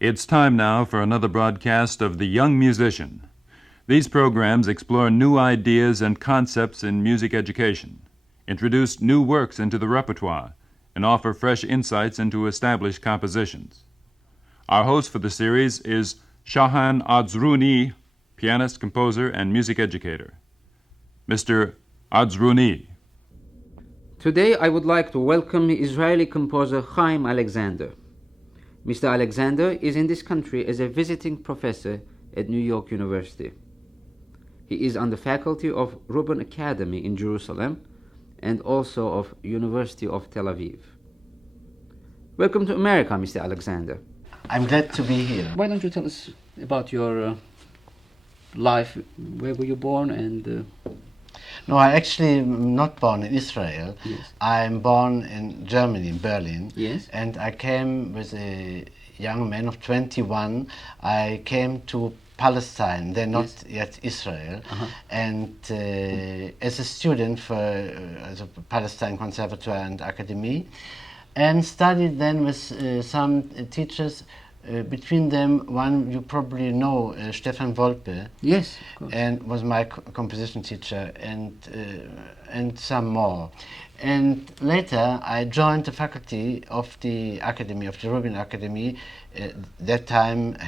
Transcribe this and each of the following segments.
It's time now for another broadcast of The Young Musician. These programs explore new ideas and concepts in music education, introduce new works into the repertoire, and offer fresh insights into established compositions. Our host for the series is Haim Alexander, pianist, composer, and music educator. Mr. Alexander. Today I would like to welcome Israeli composer Haim Alexander. Mr. Alexander is in this country as a visiting professor at New York University. He is on the faculty of Rubin Academy in Jerusalem and also of University of Tel Aviv. Welcome to America, Mr. Alexander. I'm glad to be here. Why don't you tell us about your life? Where were you born and... No, I actually am not born in Israel. Yes. I'm born in Germany, in Berlin. Yes. And I came with a young man of 21. I came to Palestine, then not yet Israel, and as a student for the Palestine Conservatoire and Academy, and studied then with some teachers. Between them, one you probably know, Stefan Volpe. Yes, of course. And was my composition teacher, and some more. And later, I joined the faculty of the Academy, of the Rubin Academy. That time,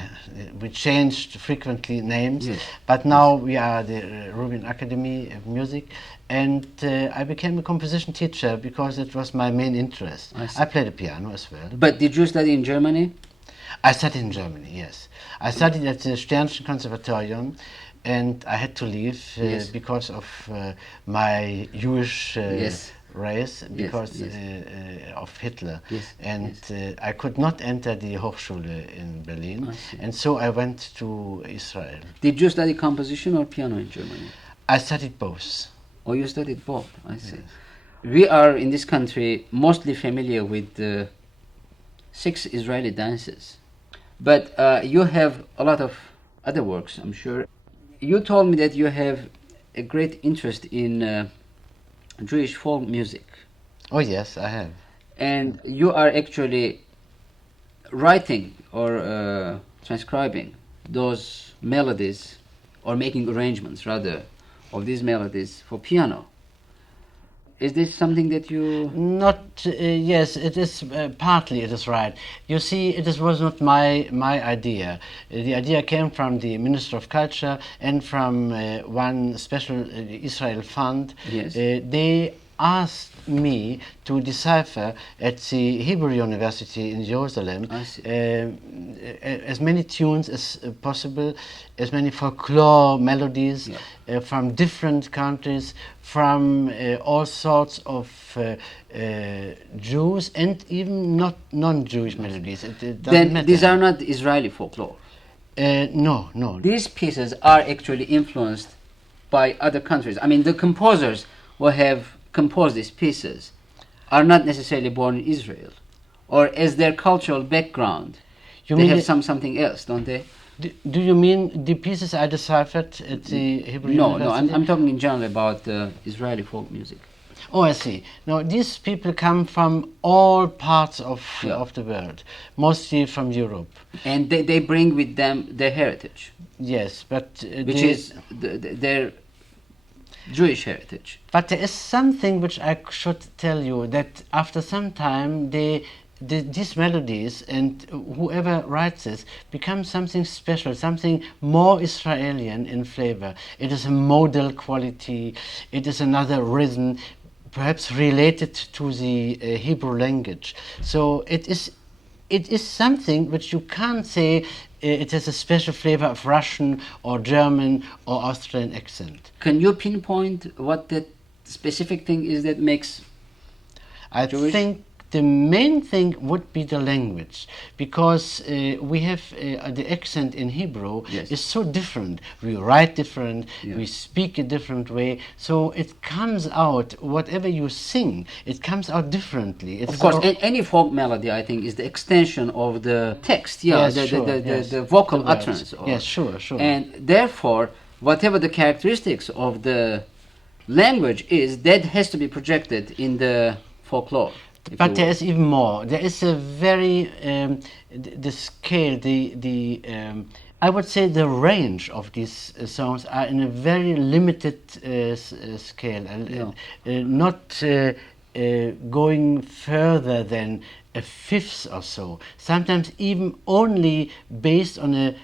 we changed frequently names, yes. But now we are the Rubin Academy of Music. And I became a composition teacher because it was my main interest. I played the piano as well. But did you study in Germany? I studied in Germany, yes. I studied at the Sternchen Conservatorium, and I had to leave because of my Jewish race, because of Hitler. Yes, and I could not enter the Hochschule in Berlin, and so I went to Israel. Did you study composition or piano in Germany? I studied both. Oh, you studied both, I see. Yes. We are in this country mostly familiar with 6 Israeli dances. But you have a lot of other works, I'm sure. You told me that you have a great interest in Jewish folk music. Oh yes, I have. And you are actually writing or transcribing those melodies, or making arrangements rather, of these melodies for piano. Is this something that you... Not, yes, it is, partly it is right. You see, was not my idea. The idea came from the Minister of Culture and from one special Israel fund. Yes. They asked me to decipher at the Hebrew University in Jerusalem as many tunes as possible, as many folklore melodies from different countries, from all sorts of Jews and even not non-Jewish melodies. Then these are not Israeli folklore? No. These pieces are actually influenced by other countries. I mean, the composers who have composed these pieces are not necessarily born in Israel, or as their cultural background, they have something else, don't they? Do you mean the pieces I deciphered at the Hebrew University? No, I'm talking in general about Israeli folk music. Oh, I see. Now, these people come from all parts of the world, mostly from Europe. And they bring with them their heritage. Yes, but... which is their Jewish heritage. But there is something which I should tell you, that after some time these melodies and whoever writes this become something special, something more Israeli in flavor. It is a modal quality, it is another rhythm, perhaps related to the Hebrew language. So it is something which you can't say it has a special flavor of Russian or German or Austrian accent. Can you pinpoint what that specific thing is that makes Jewish? I think the main thing would be the language, because we have the accent in Hebrew is so different. We write different, we speak a different way, so it comes out, whatever you sing, it comes out differently. Of course, any folk melody, I think, is the extension of the text, the vocal utterance. Yes, sure. And therefore, whatever the characteristics of the language is, that has to be projected in the folklore. if But you there will. is even more. There is a very the scale, I would say the range of these songs are in a very limited scale, not going further than a fifth or so. Sometimes even only based on a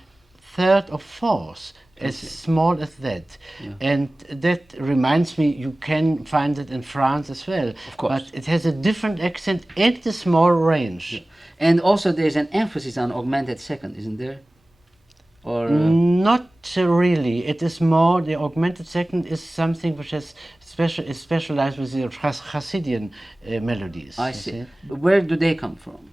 third or fourth, as small as that. And that reminds me, you can find it in France as well. Of course. But it has a different accent and a small range. And also there's an emphasis on augmented second, isn't there? Or Not really. It is more, the augmented second is something which is specialized with the Hasidian melodies. I you see. Where do they come from?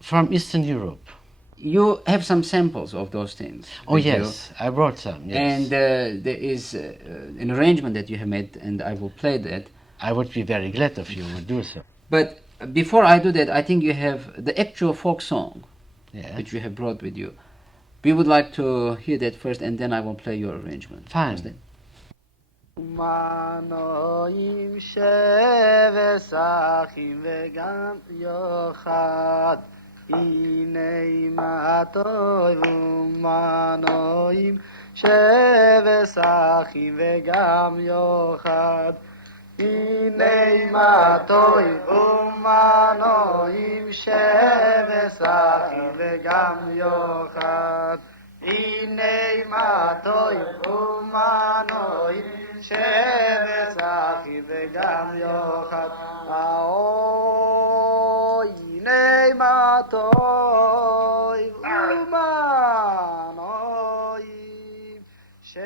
From Eastern Europe. You have some samples of those things. Oh with you. yes, I brought some, yes. And there is an arrangement that you have made, and I will play that. I would be very glad if you would do so. But before I do that, I think you have the actual folk song, Yeah. which you have brought with you. We would like to hear that first, and then I will play your arrangement. Fine. How's that? מנועים שבשכים וגם יוחד הנה מה טוב ומנועים שבשכים וגם יוחד הנה מה טוב ומנועים שבשכים וגם יוחד הנה מה טוב ומנועים שבשכי וגם יוחד הנה מה טוב ומנועים שבשכי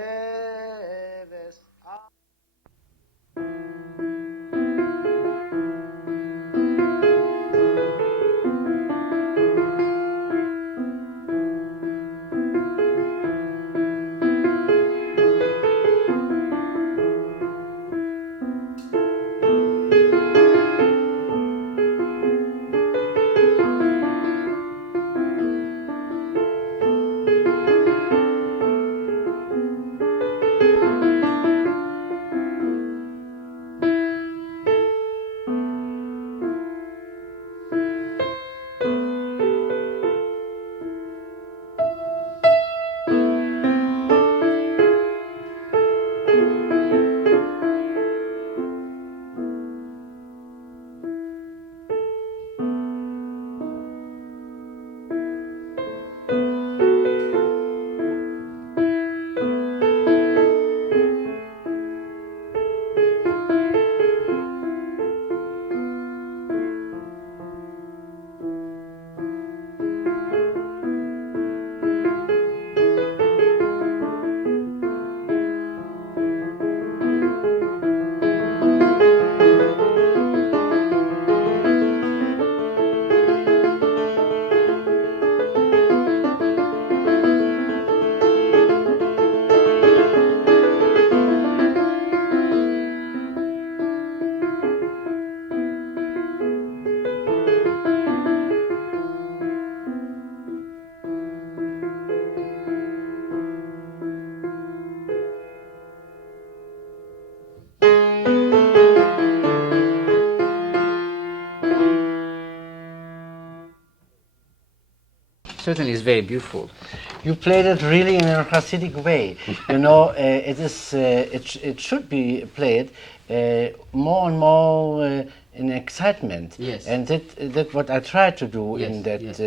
Certainly is very beautiful. You played it really in a Hasidic way. You know, it should be played more and more in excitement. Yes. And that what I tried to do Yes, in that yes,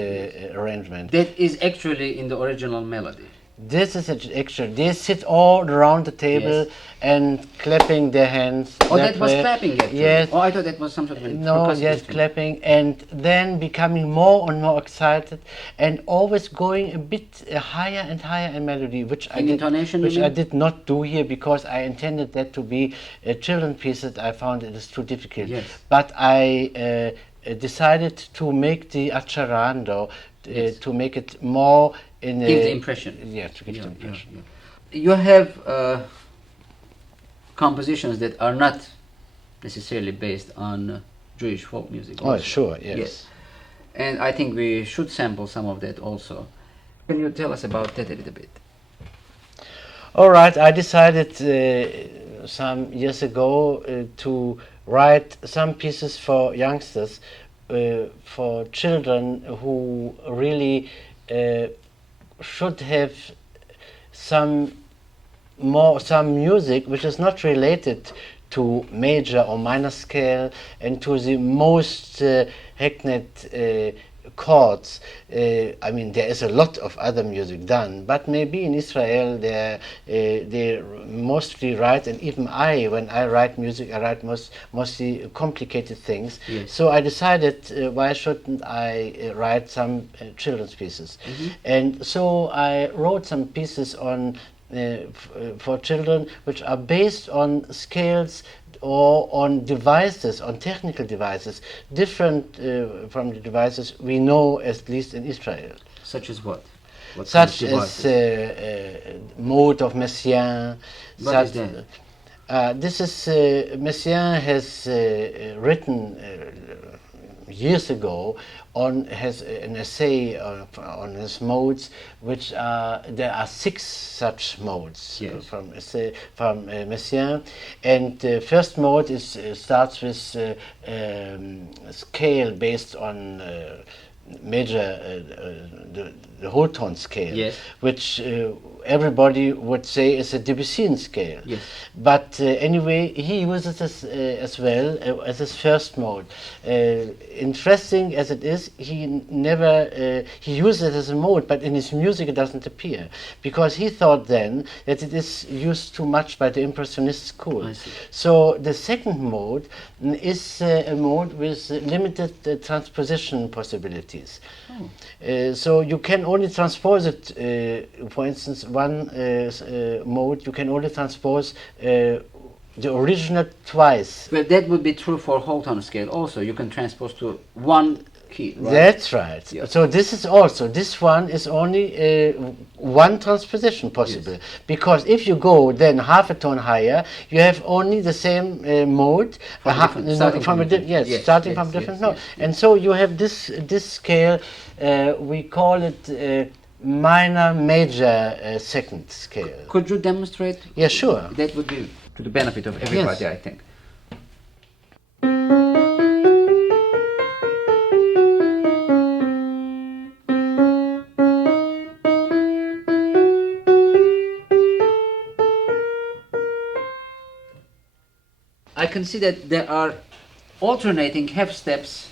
arrangement. That is actually in the original melody. This is actually, they sit all around the table Yes. and clapping their hands. Oh, that was way. clapping actually. Yes. Oh, I thought that was some sort of a No, percussive yes, instrument. clapping, and then becoming more and more excited, and always going a bit higher and higher in melody, which In intonation, you which I mean? did not do here because I intended that to be a children piece that I found it is too difficult. Yes. But I decided to make the accerando, to make it more in Give the impression. Yeah, to give the impression. You have compositions that are not necessarily based on Jewish folk music. Oh, also. sure, yes. And I think we should sample some of that also. Can you tell us about that a little bit? All right, I decided some years ago to write some pieces for youngsters, for children who really should have some music which is not related to major or minor scale and to the most hackneyed chords. I mean, there is a lot of other music done, but maybe in Israel they mostly write, and even when I write music, I write mostly complicated things. Yes. So I decided, why shouldn't I write some children's pieces? And so I wrote some pieces on for children which are based on scales or on devices, on technical devices, different from the devices we know, at least in Israel. Such as what? What kind of Such as devices? mode of Messiaen. What is that? This is Messiaen has written years ago has an essay on his modes, which there are 6 such modes. Yes. From Messiaen, and the first mode starts with scale based on major the whole tone scale, Yes. which everybody would say is a Debussy scale. Yes. But anyway, he uses this as well as his first mode. Interesting as it is, he never he uses it as a mode, but in his music it doesn't appear, because he thought then that it is used too much by the Impressionist school. I see. So the second mode is a mode with limited transposition possibilities. So you can only transpose it, for instance, one mode, you can only transpose the original twice. Well, that would be true for whole tone scale also. You can transpose to one key, right? That's right. Yeah. So this one is only one transposition possible. Yes. Because if you go then half a tone higher, you have only the same mode Starting from a different note. And so you have this scale, we call it minor major second scale. Could you demonstrate? Yeah, sure. That would be to the benefit of everybody, Yes. I think. I can see that there are alternating half steps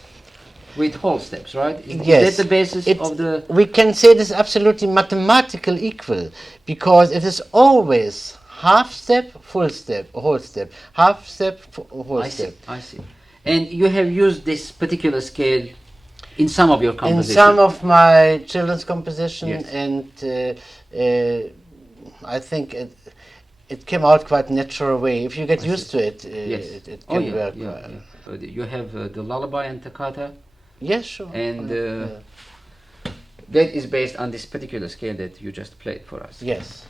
with whole steps, right? Yes. Is that the basis of the... We can say this is absolutely mathematical equal, because it is always half step, full step, whole step, half step, whole I step. see, I see. And you have used this particular scale in some of your In compositions? some of my children's composition, Yes. and I think it came out quite natural way. If you get used to it, Yes. it Oh, can yeah, work. yeah, yeah. You have the lullaby and toccata, Yes, sure. and Yeah. that is based on this particular scale that you just played for us. Yes.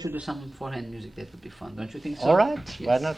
should do some forehand music. That would be fun, don't you think so? All right, Yes. why not?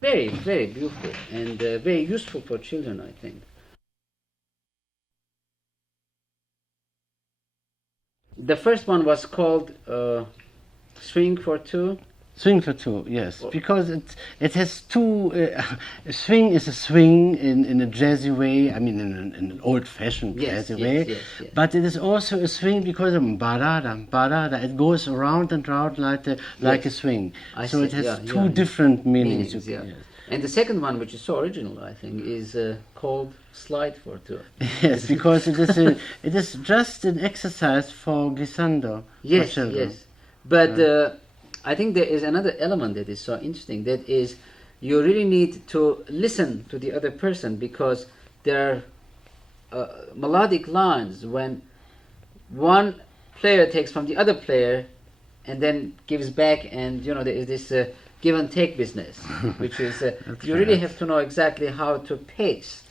Very, very beautiful and very useful for children, I think. The first one was called Swing for Two. Swing for two, yes, because it has two. Swing is a swing in a jazzy way. I mean, in an old-fashioned Yes, jazzy yes, way. yes, yes. But it is also a swing because of barada, barada. It goes around and round like a swing. I So see, it has yeah, two yeah. different meanings. Yeah. Yes. And the second one, which is so original, I think, is called Slide for Two. Yes, because it is just an exercise for glissando for Yes, children. yes. But I think there is another element that is so interesting. That is, you really need to listen to the other person, because there are melodic lines when one player takes from the other player and then gives back, and there is this give and take business, which is you really right. have to know exactly how to pace.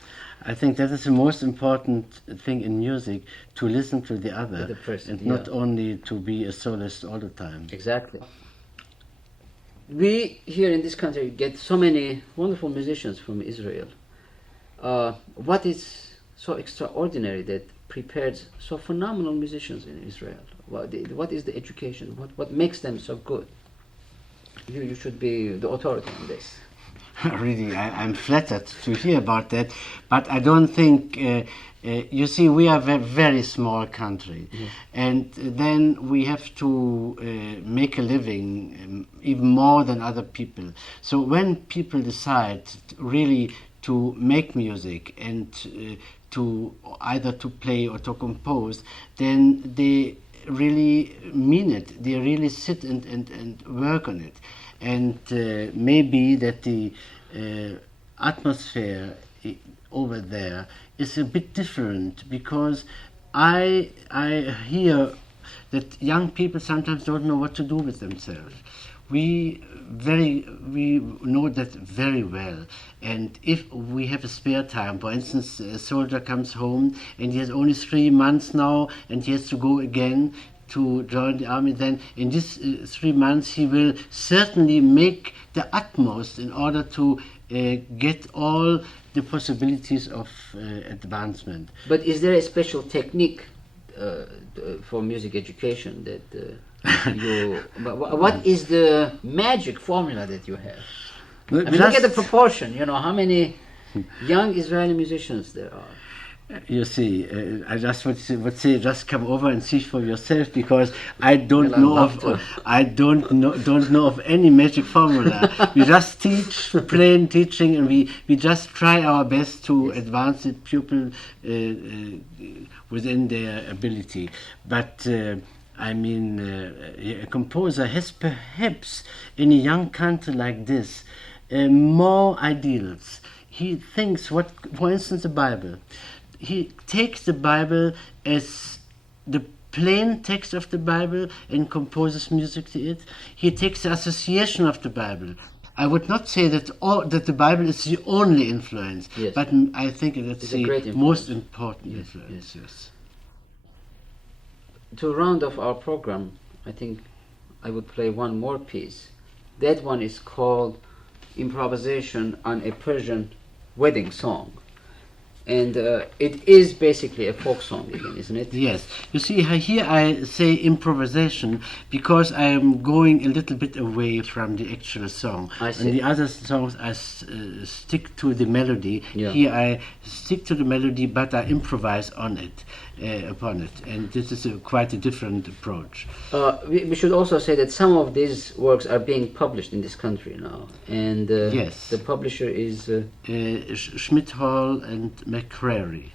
I think that is the most important thing in music, to listen to the other, The person, and not yeah. only to be a soloist all the time. Exactly. We here in this country get so many wonderful musicians from Israel. What is so extraordinary that prepares so phenomenal musicians in Israel? What is the education? What makes them so good? You should be the authority on this. Really, I'm flattered to hear about that, but I don't think. You see, we are a very small country, and then we have to make a living even more than other people. So when people decide really to make music and to either to play or to compose, then they really mean it. They really sit and work on it. And maybe that the atmosphere over there is a bit different, because I hear that young people sometimes don't know what to do with themselves. We know that very well, and if we have a spare time, for instance, a soldier comes home and he has only 3 months now and he has to go again to join the army, then in these 3 months he will certainly make the utmost in order to get all the possibilities of advancement. But is there a special technique for music education that what is the magic formula that you have? I mean, look at the proportion, how many young Israeli musicians there are. You see, I just would say, just come over and see for yourself, because I don't know of any magic formula. We just teach, plain teaching, and we just try our best to advance the pupil within their ability. But a composer has perhaps in a young country like this more ideals. He thinks, for instance, the Bible. He takes the Bible as the plain text of the Bible and composes music to it. He takes the association of the Bible. I would not say that the Bible is the only influence, yes, but I think it's the most important influence. Yes. To round off our program, I think I would play one more piece. That one is called Improvisation on a Persian Wedding Song. And it is basically a folk song again, isn't it? Yes. You see, here I say improvisation because I am going a little bit away from the actual song. I see. And the other songs I stick to the melody. Yeah. Here I stick to the melody, but I improvise on it, upon it. And this is quite a different approach. We should also say that some of these works are being published in this country now. And yes, the publisher is Schmidt Hall and McCrary.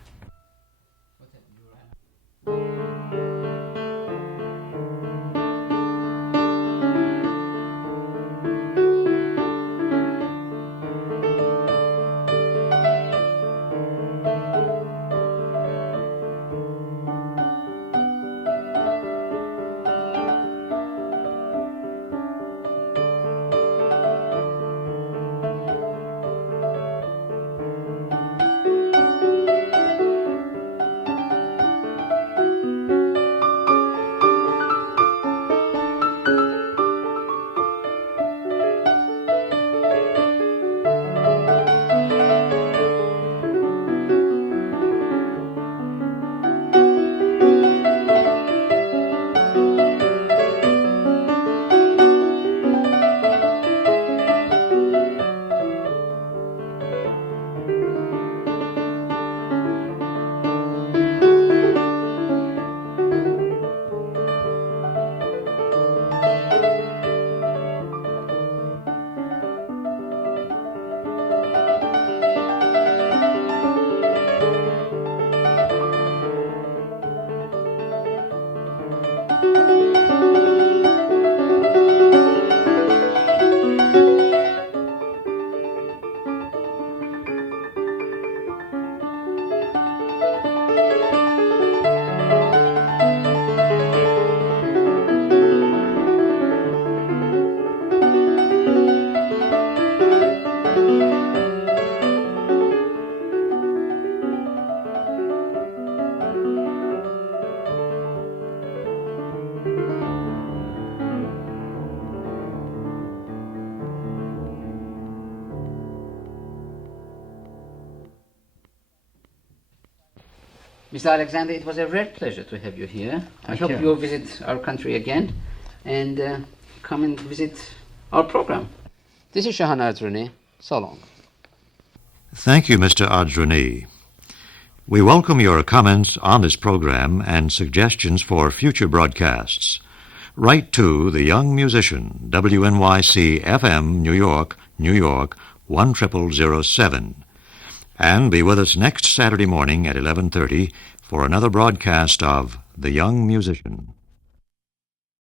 Mr. Alexander, it was a rare pleasure to have you here. I hope you. you'll visit our country again and come and visit our program. This is Shahan Arjuni. So long. Thank you, Mr. Arjuni. We welcome your comments on this program and suggestions for future broadcasts. Write to The Young Musician, WNYC FM, New York, New York, 10007. And be with us next Saturday morning at 11:30 for another broadcast of The Young Musician.